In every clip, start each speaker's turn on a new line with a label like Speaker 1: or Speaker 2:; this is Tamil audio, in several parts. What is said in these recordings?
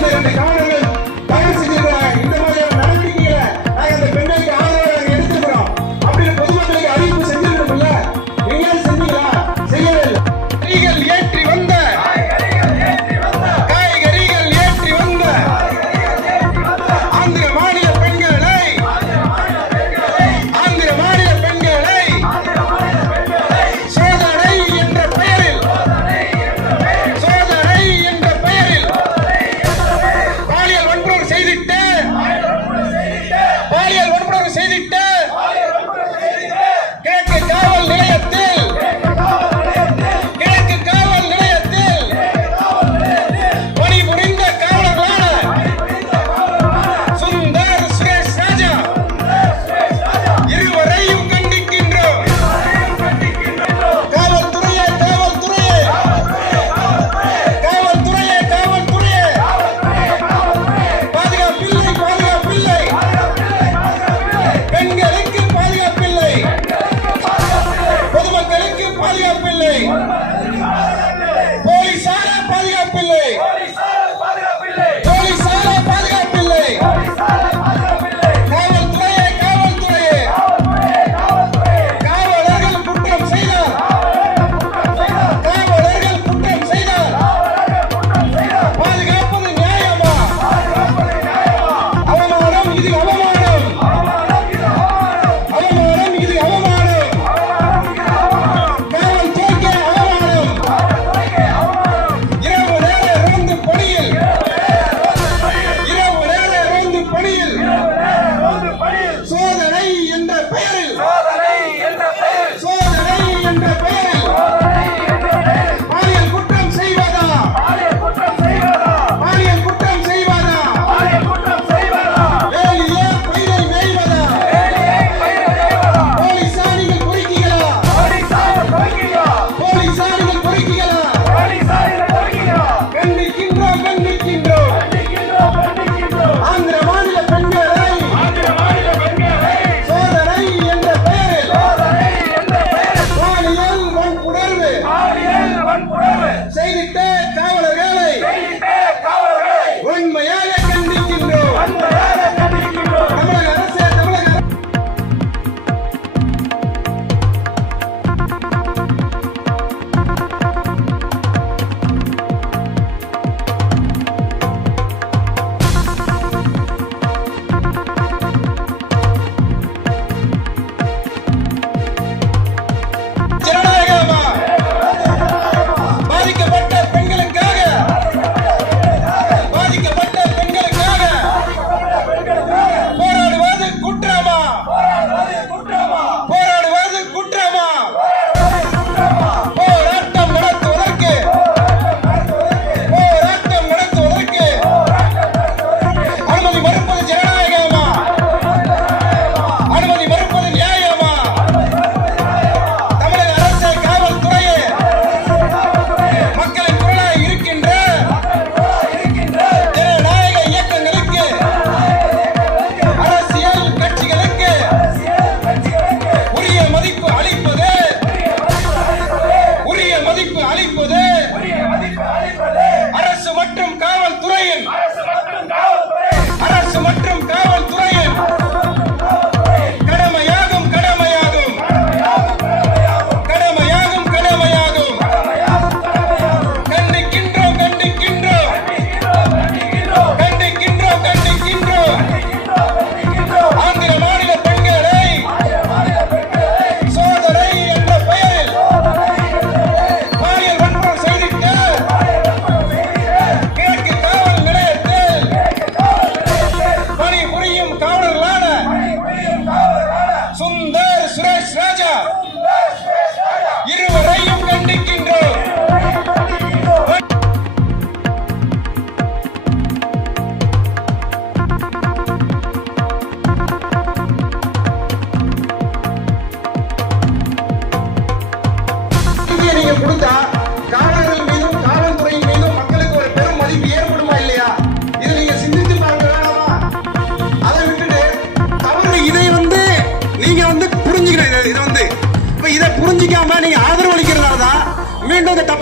Speaker 1: Thank you. 了。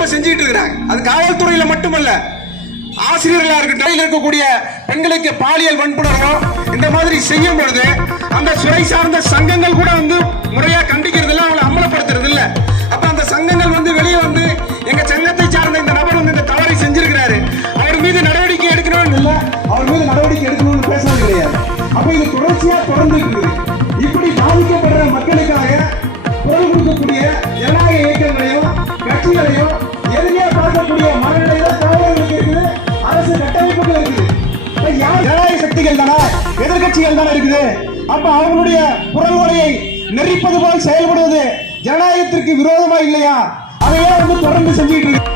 Speaker 1: தப்பை செஞ்சுட்டு இருக்கிறாங்க. அது காவல்துறையில மட்டுமல்ல ஆசிரியர்களா இருக்கட்டும் இருக்கக்கூடிய பெண்களுக்கு பாலியல் வன்புணர்வோ இந்த மாதிரி செய்யும் பொழுது அந்த துறை சார்ந்த சங்கங்கள் கூட வந்து முறையா கண்டிக்கிறது இல்லை அவங்களை அமலப்படுத்துறது இல்ல அப்ப அந்த சங்கங்கள் வந்து வெளியே வந்து எங்க சங்கத்தை சார்ந்த இந்த நபர் வந்து இந்த தவறை செஞ்சிருக்கிறாரு. அவர் மீது நடவடிக்கை எடுக்கணும்னு இல்ல அவர் மீது நடவடிக்கை எடுக்கணும்னு பேசுறது கிடையாது. அப்ப இது தொடர்ச்சியா தொடர்ந்து பக்கம் இருக்குது. ஜனநாயக சக்திகள் தானே? எதிர்கட்சிகள் தானே இருக்குது. அப்ப அவங்களுடைய குரல்வலையை நெறிப்பது போல் செயல்படுவது ஜனநாயகத்திற்கு விரோதமா இல்லையா? அதையே வந்து தொடர்ந்து செஞ்சுட்டு இருக்கு.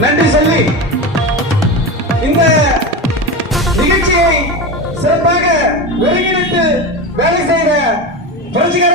Speaker 2: நன்றி
Speaker 1: சொல்லி இந்த நிகழ்ச்சியை சிறப்பாக ஒருங்கிணைத்து வேலை செய்த புரட்சிகர